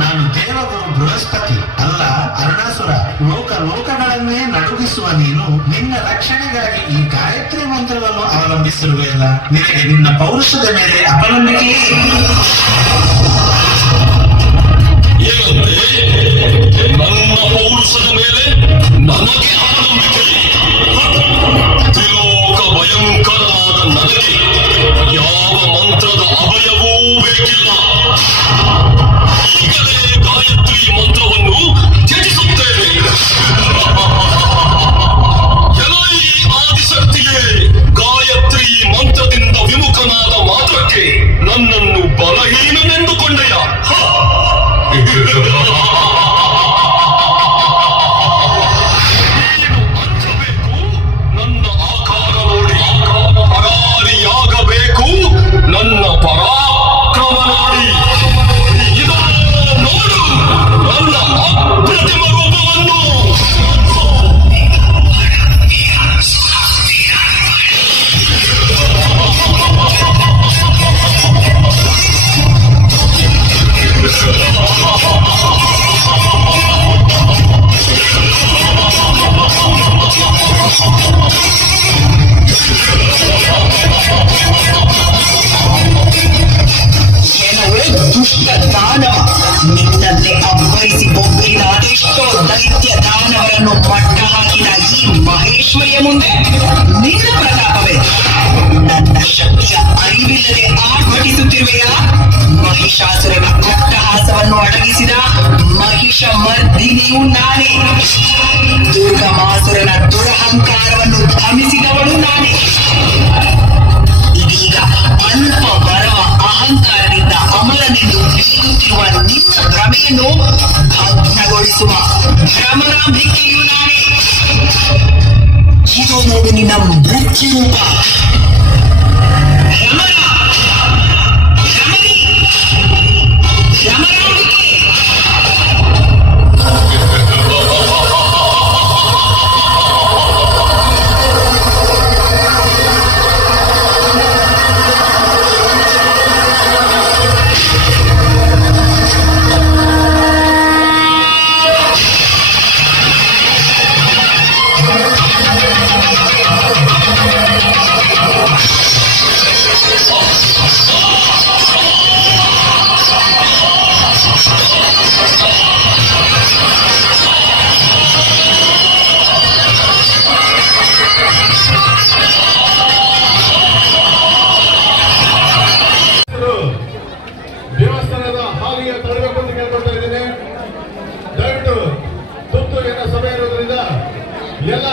ನಾನು ದೇವಗುರು ಬೃಹಸ್ಪತಿ ಅಲ್ಲ ಅರುಣಾಸುರ. ಲೋಕಗಳನ್ನೇ ನಡುಗಿಸುವ ನೀನು ನಿನ್ನ ರಕ್ಷಣೆಗಾಗಿ ಈ ಗಾಯತ್ರಿ ಮಂತ್ರವನ್ನು ಅವಲಂಬಿಸಿರುವೆಯಲ್ಲ, ನಿನಗೆ ನಿನ್ನ ಪೌರುಷದ ಮೇಲೆ ಅಪನಂಬಿಕೆಯೇ? ನನ್ನ ಪೌರುಷದ ಮೇಲೆ ನನಗೆ ಅವಲಂಬಿಕೆ? ತ್ರಿಲೋಕ ಭಯಂಕರನಾದ ನನಗೆ ಯಾವ ಮಂತ್ರದ ಅಭಯವೂ ಬೇಕಿಲ್ಲ. ಈಗಲೇ ಗಾಯತ್ರಿ ಮಂತ್ರವನ್ನು ತ್ಯಜಿಸುತ್ತೇನೆ. ಎಲೈ ಆದಿಶಕ್ತಿಗೆ, ಗಾಯತ್ರಿ ಮಂತ್ರದಿಂದ ವಿಮುಖನಾದ ಮಾತ್ರಕ್ಕೆ ನನ್ನನ್ನು ಬಲಹೀನನೆಂದುಕೊಂಡೆಯ? ಅಂಜಬೇಕು, ನನ್ನ ಆಕಾರ ನೋಡಿ ಪರಾರಿಯಾಗಬೇಕು, ನನ್ನ ಪರಾಕ್ರಮ ನೋಡಿ. ಇದೋ ನೋಡು ನನ್ನ ಅಪ್ರತಿಮ ರೂಪವನ್ನು. ದುಷ್ಟ ದಾನವ, ನಿನ್ನಂತೆ ಅಬ್ಬರಿಸಿ ಬೊಬ್ಬಿನ ಅದೆಷ್ಟೋ ದೈತ್ಯ ದಾನವರನ್ನು ಮಟ್ಟ ಹಾಕಿದ ಈ ಮಹೇಶ್ವರಿಯ ಮುಂದೆ ನಿನ್ನ ಪ್ರತಾಪವೇ? ನನ್ನ ಶಕ್ತಿಯ ಅರಿವಿಲ್ಲದೆ ಆರ್ಭಟಿಸುತ್ತಿರುವೆಯಾ? ಮಹಿಷಾಸುರನ ಅಟ್ಟಹಾಸವನ್ನು ಅಡಗಿಸಿದ ಮಹಿಷ ಮರ್ದಿನಿಯೂ ನಾನೇ. ದುರ್ಗಮಾಸುರನ ದುರಹಂಕಾರವನ್ನು ಧಮಿಸಿದವಳು ನಾನೇ. ಇದೀಗ ಅಲ್ಪ ಬರವ ಅಹಂಕಾರದಿಂದ ಅಮರನೆಂದು ಬೀಗುತ್ತಿರುವ ನಿನ್ನ ಭ್ರಮೆಯನ್ನು ಭಗ್ನಗೊಳಿಸುವ ಭ್ರಮರಾಂಬಿಕೆಯೂ ನಾನೇ. ಇದು ನೋಡು ನಿನ್ನ ಮೃತ್ಯು ರೂಪ. ಭ್ರಮರ, ಭ್ರಮರಿ, ಭ್ರಮರಾಂಬಿಕೆ. ದೇವಸ್ಥಾನದ ಹಾಲಿಗೆ ತರಬೇಕು ಅಂತ ಕೇಳ್ಕೊಳ್ತಾ ಇದ್ದೀನಿ. ದಯವಿಟ್ಟು ತುರ್ತು ಏನೋ ಸಭೆ ಇರೋದ್ರಿಂದ ಎಲ್ಲ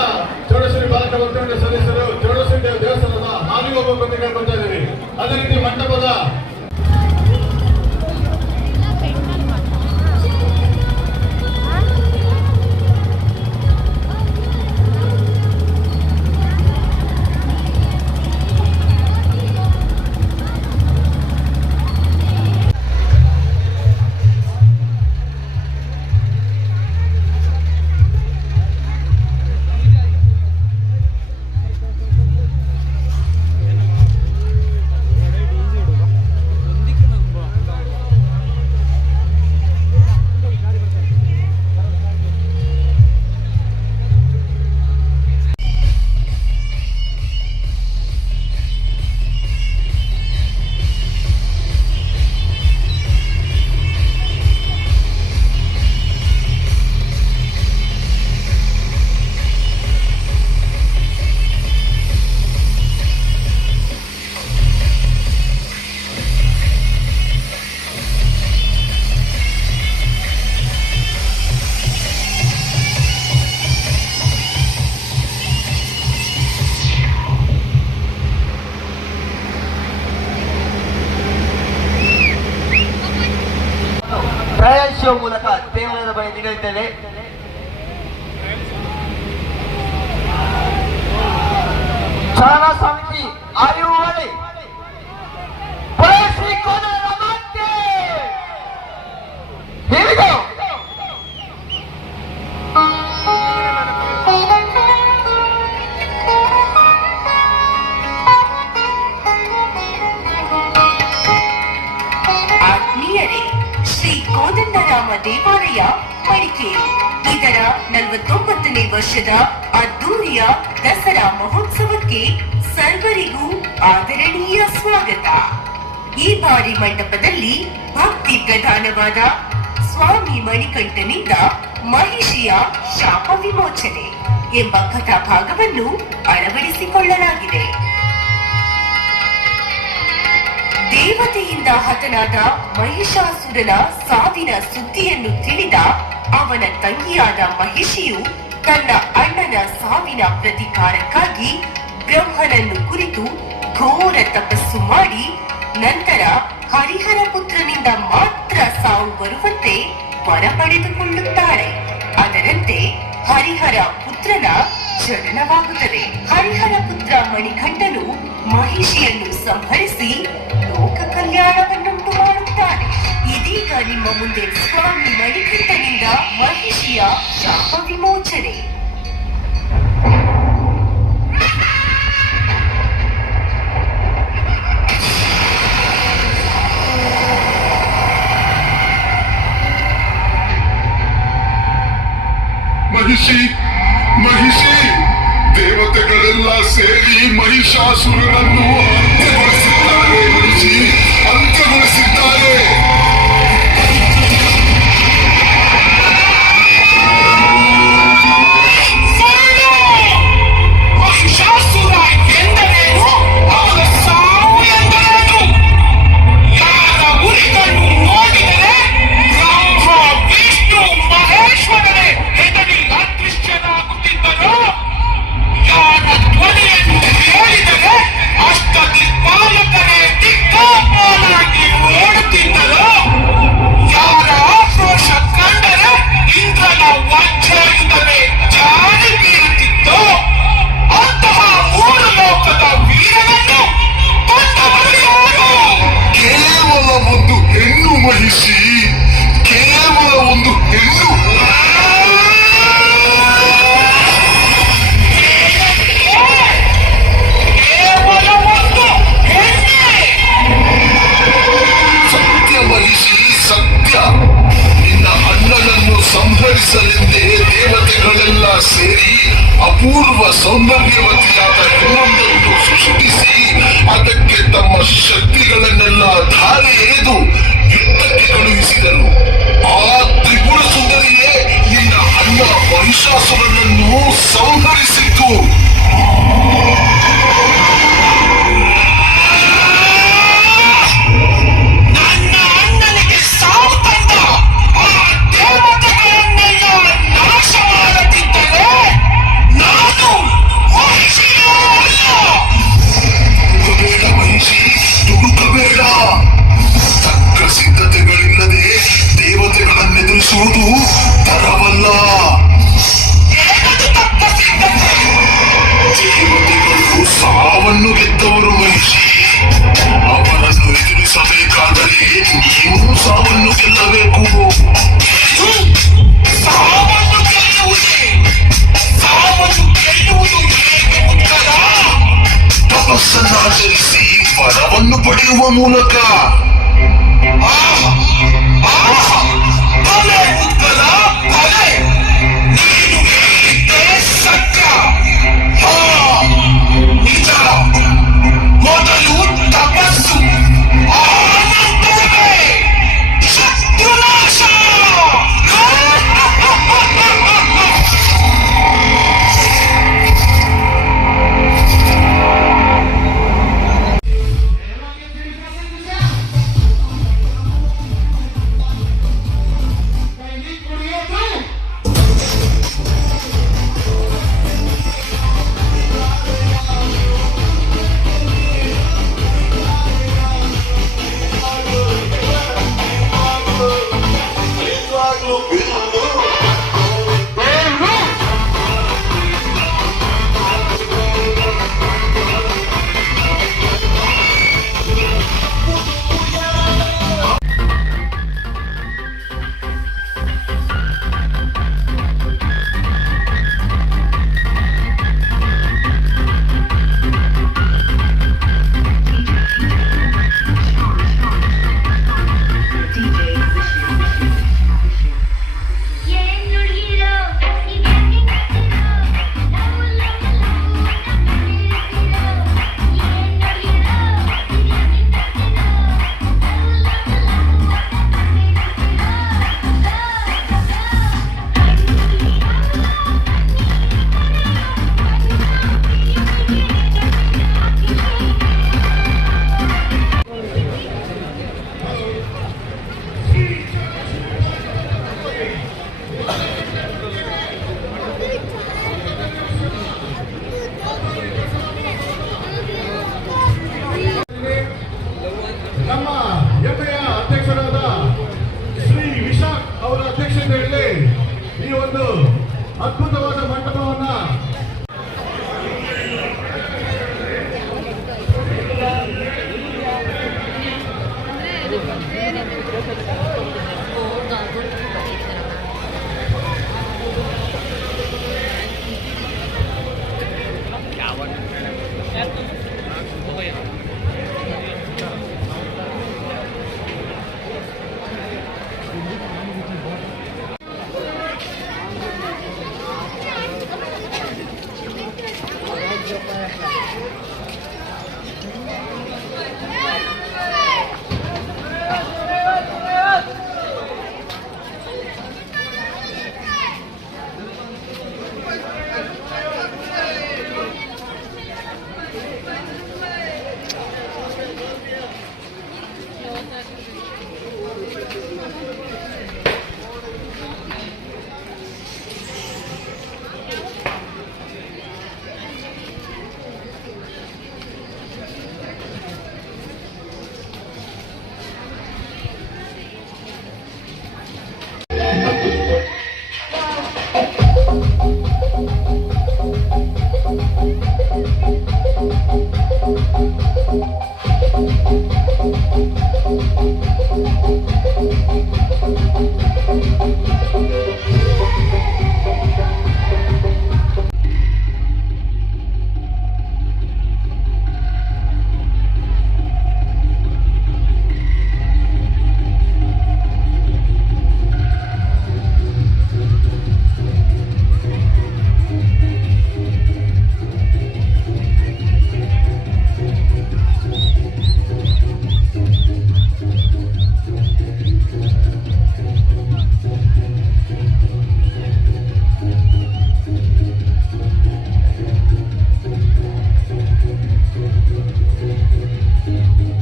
ಚೌಡೇಶ್ವರಿ ಬಾಲಕ ಒಕ್ಕೂಟದ ಸದಸ್ಯರು ಚೌಡೇಶ್ವರಿ ದೇವಸ್ಥಾನದ ಹಾಲಿಗೆ ಹೋಗ್ಬೇಕು ಅಂತ ಕೇಳ್ಕೊಳ್ತಾ ಇದ್ದೀವಿ. ಅದೇ ರೀತಿ ಮಂಟಪದ ಪ್ರಯಾಣಿಸುವ ಮೂಲಕ ದೇವಾಲಯದ ಬಳಿ ನಿಲ್ಲಲಿದ್ದೇವೆ. ಚಾಲನಾ ಸಮಿತಿ ಆಯುವಳಿ ಶ್ರೀ ಕೋದಂಡರಾಮ ಪರಶುರಾಮ ದೇವಾಲಯ ಮಡಿಕೇರಿ ಇದರ 49ನೇ ವರ್ಷದ ಅದ್ದೂರಿಯ ದಸರಾ ಮಹೋತ್ಸವಕ್ಕೆ ಸರ್ವರಿಗೂ ಆದರಣೀಯ ಸ್ವಾಗತ. ಈ ಬಾರಿ ಮಂಟಪದಲ್ಲಿ ಭಕ್ತಿ ಪ್ರಧಾನವಾದ ಸ್ವಾಮಿ ಮಣಿಕಂಠನಿಂದ ಮಹಿಷಿಯ ಶಾಪ ವಿಮೋಚನೆ ಎಂಬ ಕಥಾಭಾಗವನ್ನು ಅಳವಡಿಸಿಕೊಳ್ಳಲಾಗಿದೆ. ದೇವತೆಯಿಂದ ಹತನಾದ ಮಹಿಷಾಸುರನ ಸಾವಿನ ಸುದ್ದಿಯನ್ನು ತಿಳಿದ ಅವನ ತಂಗಿಯಾದ ಮಹಿಷಿಯು ತನ್ನ ಅಣ್ಣನ ಸಾವಿನ ಪ್ರತೀಕಾರಕ್ಕಾಗಿ ಬ್ರಹ್ಮನನ್ನು ಕುರಿತು ಘೋರ ತಪಸ್ಸು ಮಾಡಿ ನಂತರ ಹರಿಹರ ಪುತ್ರನಿಂದ ಮಾತ್ರ ಸಾವು ಬರುವಂತೆ ವರ ಪಡೆದುಕೊಳ್ಳುತ್ತಾಳೆ. ಅದರಂತೆ ಹರಿಹರ ಪುತ್ರನ ಜನನವಾಗುತ್ತದೆ. ಹರಿಹರ ಪುತ್ರ ಮಣಿಕಂಠನು ಮಹಿಷಿಯನ್ನು ಸಂಹರಿಸಿ ಲೋಕ ಕಲ್ಯಾಣವನ್ನುಂಟು ಮಾಡುತ್ತಾನೆ. ಇದೀಗ ನಿಮ್ಮ ಮುಂದೆ ಸ್ವಾಮಿ ಮಣಿಕಂಠನಿಂದ ಮಹಿಷಿಯ ಶಾಪ ವಿಮೋಚನೆ. ಮಹಿಷಿ ಮಹಿಷಿ ದೇವತೆಗಳೆಲ್ಲ ಸೇರಿ ಮಹಿಷಾಸುರನನ್ನು ಅಂತ್ಯಗೊಳಿಸಿದ್ದಾರೆ. ಮಹಿಷಿ ಅಂತ್ಯಗೊಳಿಸಿದ್ದಾರೆ. ಮಹಿಷಾಸುರ ಎಂದರೇನು? ಅವನ ಸಾವು ಎಂದರೇನು? ಯಾರ ಉರಿಗಳನ್ನು ನೋಡಿದರೆ ಬ್ರಹ್ಮ ವಿಷ್ಣು ಮಹೇಶ್ವರನೇ ಹೆದರಿ ಅದೃಶ್ಯನಾಗುತ್ತಿದ್ದನೋ, ಯಾರ ಧ್ವನಿಯನ್ನು ಕೇಳಿದರೆ ಅಷ್ಟದಿಕ್ಪಾಲಕರೇ ದಿಕ್ಕಾಪಾಲಾಗಿ ಓಡುತ್ತಿದ್ದನೋ, ಯಾರ ಆಕ್ರೋಶ ಕಂಡರೆ ಇಂದ್ರನ ವಜ್ರಾಯುಧವೇ ಜಾರಿ ಬೀರುತ್ತಿತ್ತೋ, ಅಂತಹ ಮೂರು ಲೋಕದ ವೀರನನ್ನು ಕೊಂದವರು ಯಾರು? ಕೇವಲ ಒಂದು ಹೆಣ್ಣು ಮಹಿಷಿ, ಕೇವಲ ಒಂದು ಹೆಣ್ಣು. ಸತ್ಯ ಮಹಿಷಿ ಸತ್ಯ. ನಿನ್ನ ಅಣ್ಣನನ್ನು ಸಂಹರಿಸಲೆಂದೇ ದೇವತೆಗಳೆಲ್ಲ ಸೇರಿ ಅಪೂರ್ವ ಸೌಂದರ್ಯವತಿಯಾದ ಹೆಣ್ಣೊಂದನ್ನು ಸೃಷ್ಟಿಸಿ ಅದಕ್ಕೆ ತಮ್ಮ ಶಕ್ತಿಗಳನ್ನೆಲ್ಲ ಧಾರೆ ಎರೆದು ಯುದ್ಧಕ್ಕೆ ಕಳುಹಿಸಿದರು. ಆ ತ್ರಿಪುರ ಸುಂದರಿಯೇ ನಿನ್ನ ಅಣ್ಣ ಮಹಿಷಾಸುರನನ್ನು ಸಂಹರಿಸಿತು. ನನ್ನ ಅಣ್ಣನಿಗೆ ಸಾವು ತಂದ ಆ ದೇವತೆಗಳನ್ನೆಲ್ಲ ನಾಶ ಮಾಡುತ್ತಿದ್ದರೆ ನಾನು ಮಹಿಷಿಯೂ ಅಲ್ಲ. ತುಡುಕಬೇಡ ಮಹಿಷಿ, ತುಡುಕಬೇಡ. ತಕ್ಕ ಸಿದ್ಧತೆಗಳಿಲ್ಲದೆ ದೇವತೆಗಳನ್ನೆದುರಿಸುವುದು ತರವಲ್ಲ. ಏನದು ತಕ್ಕ ಸಿದ್ಧತೆ? ದೇವತೆಗಳು ಸಾವನ್ನು ಗೆದ್ದವರು ಮಹಿಷಿ. ಅವರನ್ನು ಎದುರಿಸಬೇಕಾದರೆ ನೀವು ಸಾವನ್ನು ಗೆಲ್ಲಬೇಕು. ಸಾವನ್ನು ಗೆಲ್ಲುವುದೇ? ಸಾವನ್ನು ಗೆಲ್ಲುವುದು ಹೇಗೆ ಉತ್ತರ? ತಪಸ್ಸನ್ನಾಚರಿಸಿ ವರವನ್ನು ಪಡೆಯುವ ಮೂಲಕ.